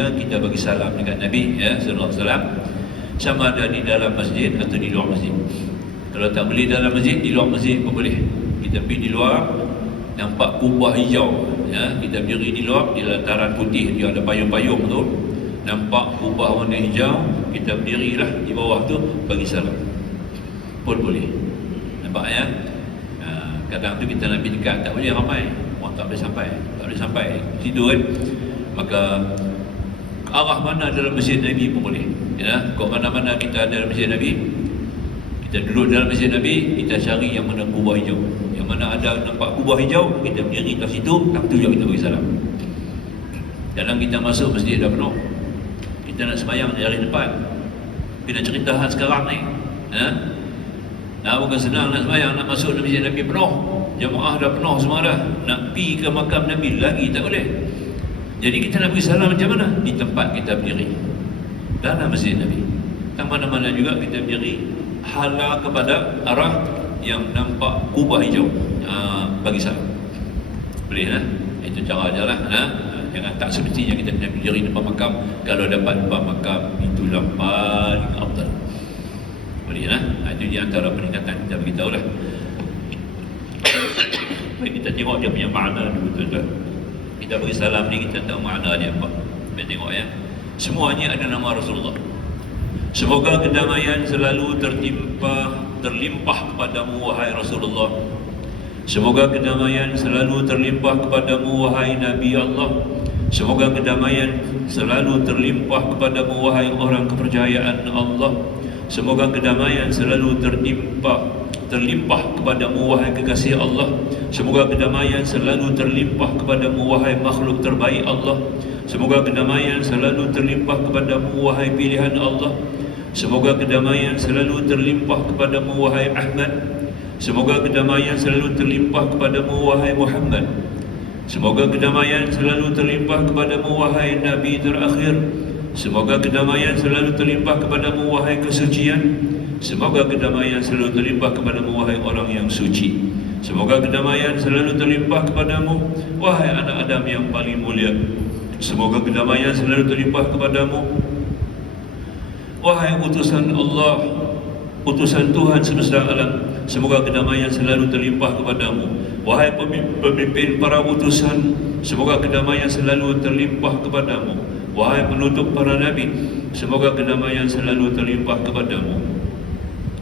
semuanya kita bagi salam dekat Nabi sallallahu alaihi wasallam, sama ada di dalam masjid atau di luar masjid. Kalau tak boleh dalam masjid, di luar masjid pun boleh. Kita pergi di luar, nampak kubah hijau, kita berdiri di luar, di lataran putih dia ada payung-payung tu, nampak kubah warna hijau, kita berdirilah di bawah tu bagi salam pun boleh. Nampak ya? Kadang tu kita nak pergi dekat, tak boleh ramai, orang tak boleh sampai situ kan. Maka ke arah mana dalam masjid Nabi pun boleh, ke mana-mana kita ada dalam masjid Nabi, kita duduk dalam masjid Nabi, kita cari yang mana kubah hijau, yang mana ada nampak kubah hijau, kita berdiri kat situ, tak tunjuk kita bagi salam. Dalam kita masuk masjid dah penuh, kita nak sembahyang dari depan, kita cerita hal sekarang ni, bukan senang nak sembahyang, nak masuk dalam masjid Nabi penuh, jemaah dah penuh semua dah, nak pergi ke makam Nabi lagi tak boleh. Jadi kita nak bagi salam macam mana? Di tempat kita berdiri dalam masjid Nabi. Tak mana-mana juga kita berdiri hala kepada arah yang nampak kubah hijau, bagi salam boleh. Itu cara je lah. Jangan tak semestinya kita kena berdiri depan makam. Kalau dapat depan makam, itulah paling afdal, boleh lah. Itu di antara peningkatan kita beritahu lah. Baik, kita tengok dia punya makna dulu tuan-tuan. Kita bagi salam ni, kita tahu makna dia apa. Kita tengok ya, semuanya ada nama Rasulullah. Semoga kedamaian selalu terlimpah kepadamu wahai Rasulullah. Semoga kedamaian selalu terlimpah kepadamu wahai Nabi Allah. Semoga kedamaian selalu terlimpah kepadamu wahai orang kepercayaan Allah. Semoga kedamaian selalu terlimpah kepadamu wahai kekasih Allah. Semoga kedamaian selalu terlimpah kepadamu wahai makhluk terbaik Allah. Semoga kedamaian selalu terlimpah kepadamu wahai pilihan Allah. Semoga kedamaian selalu terlimpah kepadamu wahai Ahmad. Semoga kedamaian selalu terlimpah kepadamu wahai Muhammad. Semoga kedamaian selalu terlimpah kepadamu wahai Nabi terakhir. Semoga kedamaian selalu terlimpah kepadamu wahai kesucian. Semoga kedamaian selalu terlimpah kepadamu wahai orang yang suci. Semoga kedamaian selalu terlimpah kepadamu wahai anak Adam yang paling mulia. Semoga kedamaian selalu terlimpah kepadamu wahai utusan Allah, utusan Tuhan semesta alam. Semoga kedamaian selalu terlimpah kepadamu wahai pemimpin para utusan. Semoga kedamaian selalu terlimpah kepadamu wahai penutup para nabi. Semoga kedamaian selalu terlimpah kepadamu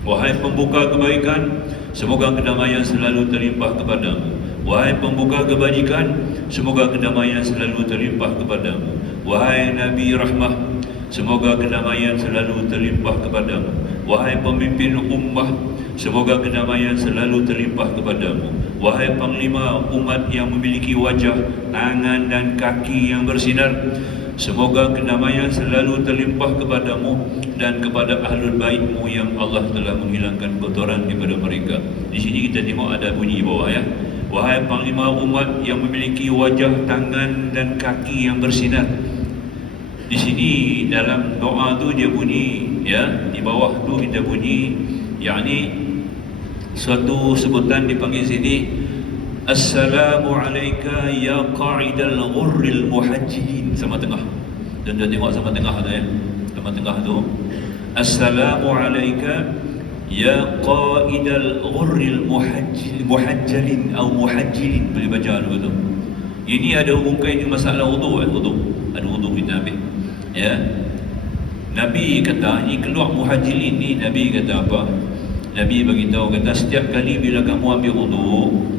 wahai pembuka kebaikan. Semoga kedamaian selalu terlimpah kepadamu wahai pembuka kebajikan. Semoga kedamaian selalu terlimpah kepadamu wahai Nabi Rahmah. Semoga kedamaian selalu terlimpah kepadamu wahai pemimpin ummah. Semoga kedamaian selalu terlimpah kepadamu wahai panglima umat yang memiliki wajah, tangan dan kaki yang bersinar. Semoga kedamaian selalu terlimpah kepadamu dan kepada ahlul baitmu yang Allah telah menghilangkan kotoran daripada mereka. Di sini kita tengok ada bunyi bawah ya. Wahai panglima umat yang memiliki wajah, tangan dan kaki yang bersinar. Di sini dalam doa tu dia bunyi ya, di bawah tu kita bunyi, yakni suatu sebutan dipanggil sini, Assalamu alayka ya qa'idal ghurril muhajjilin. Sama tengah. Dan dia tengok sama tengah tu ya. Sama tengah tu. Assalamu alayka ya qa'idal ghurril muhajjilin atau muhajjilin, boleh baca dulu tu. Ini ada hubungan dengan masalah wudu, wudu. Ada wudu kita ambil. Ya. Nabi kata, ini keluar muhajjilin ni, Nabi kata apa? Nabi beritahu, kata setiap kali bila kamu ambil wudu,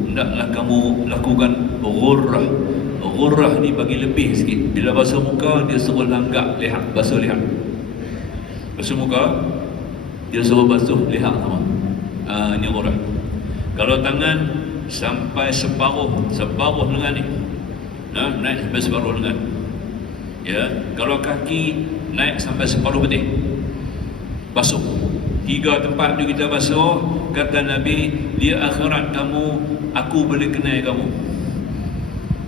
hendaklah kamu lakukan ghurrah. Ghurrah ni bagi lebih sikit. Bila basuh muka, dia suruh langgak lihat, basuh lihat. Basuh muka, dia suruh basuh lihat sama. Ini ghurrah. Kalau tangan sampai separuh lengan ni, naik sampai separuh lengan. Ya, kalau kaki naik sampai separuh betis, basuh. 3 tempat tu kita basuh. Kata Nabi, di akhirat kamu, aku boleh kenal kamu,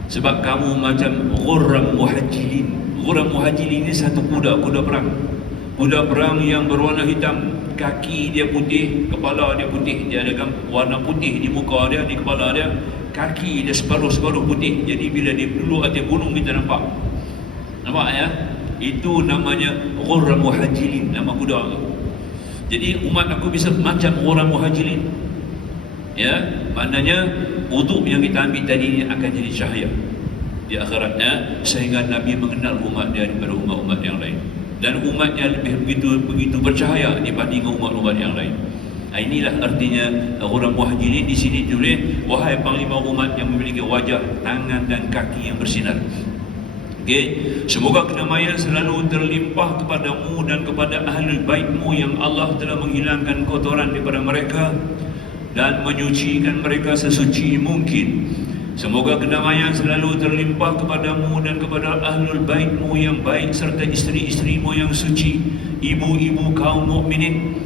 sebab kamu macam ghurram muhajjilin. Ghurram muhajjilin ni satu kuda perang. Kuda perang yang berwarna hitam. Kaki dia putih, kepala dia putih. Dia ada warna putih di muka dia, di kepala dia. Kaki dia separuh putih. Jadi bila dia duduk atas gunung kita nampak ya. Itu namanya ghurran muhajilin, nama kuda. Jadi umat aku bisa macam ghurran muhajilin. Ya, maknanya wuduk yang kita ambil tadi ini akan jadi cahaya di akhiratnya, sehingga Nabi mengenal umat dia daripada umat-umat yang lain, dan umatnya lebih begitu bercahaya dibanding umat-umat yang lain. Inilah artinya ghurran muhajilin. Di sini tulis, wahai panglima umat yang memiliki wajah, tangan dan kaki yang bersinar. Semoga kedamaian selalu terlimpah kepadamu dan kepada ahlul baitmu yang Allah telah menghilangkan kotoran daripada mereka dan menyucikan mereka sesuci mungkin. Semoga kedamaian selalu terlimpah kepadamu dan kepada ahlul baitmu yang baik serta isteri-isterimu yang suci, ibu-ibu kaum mukminin.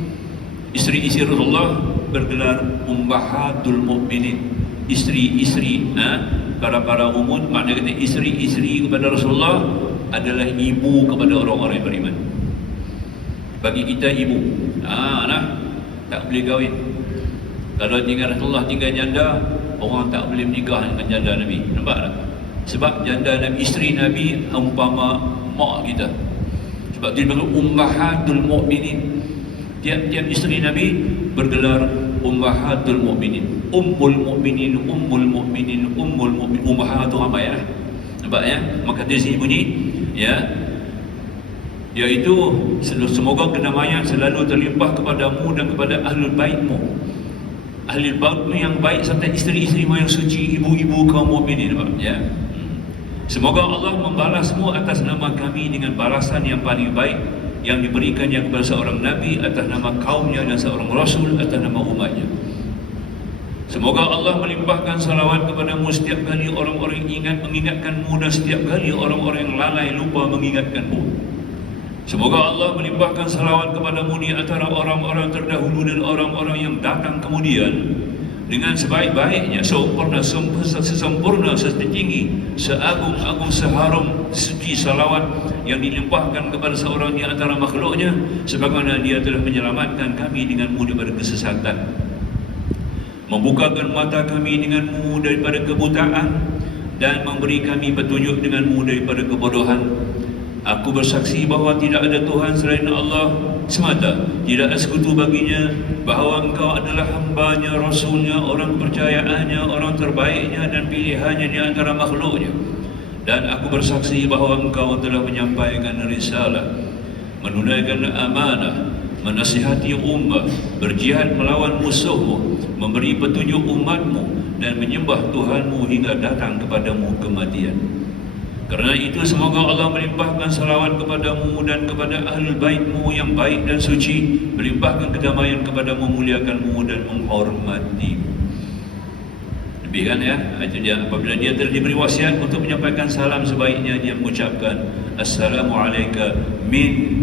Isteri-isteri Rasulullah bergelar ummahatul mukminin, isteri-isteri para umum, maknanya kata isteri-isteri kepada Rasulullah adalah ibu kepada orang-orang yang beriman. Bagi kita ibu, tak boleh kahwin. Kalau tinggal Rasulullah tinggal janda, orang tak boleh menikah dengan janda Nabi. Nampak tak? Sebab janda Nabi, isteri Nabi umpama mak kita. Sebab dia dipanggil ummahatul mukminin. Tiap-tiap isteri Nabi bergelar ummahatul mukminin, ummul mukminin, ummul mukminin, ummul mukmin. Ummah tu apa ya? Nampak ya? Maka di sini bunyi ya, iaitu semoga kedamaian selalu terlimpah kepadamu dan kepada ahlul baitmu. Ahlul baitmu yang baik serta isteri-isterimu yang suci, ibu-ibu kaum mukminin, ya. Semoga Allah membalasmu atas nama kami dengan balasan yang paling baik yang diberikannya kepada seorang Nabi atas nama kaumnya dan seorang Rasul atas nama umatnya. Semoga Allah melimpahkan salawat kepadamu setiap kali orang-orang mengingatkanmu dan setiap kali orang-orang yang lalai lupa mengingatkanmu. Semoga Allah melimpahkan salawat kepadamu di antara orang-orang terdahulu dan orang-orang yang datang kemudian dengan sebaik-baiknya, sesempurna, setinggi, seagung-agung, seharum, suci salawat yang dilimpahkan kepada seorang di antara makhluknya, sebagaimana dia telah menyelamatkan kami denganmu daripada kesesatan, membukakan mata kami denganmu daripada kebutaan, dan memberi kami petunjuk denganmu daripada kebodohan. Aku bersaksi bahawa tidak ada Tuhan selain Allah semata, tidak ada sekutu baginya, bahawa engkau adalah hamba-Nya, Rasul-Nya, orang kepercayaannya, orang terbaiknya dan pilihannya di antara makhluknya. Dan aku bersaksi bahawa engkau telah menyampaikan risalah, menunaikan amanah, menasihati ummah, berjihad melawan musuhmu, memberi petunjuk umatmu, dan menyembah Tuhanmu hingga datang kepadamu kematian. Kerana itu semoga Allah melimpahkan salawat kepadamu dan kepada ahlul baitmu yang baik dan suci, melimpahkan kedamaian kepadamu, memuliakanmu dan menghormatimu. Lebihkan ya, itu dia. Apabila dia telah diberi wasiat untuk menyampaikan salam, sebaiknya dia mengucapkan Assalamualaikum min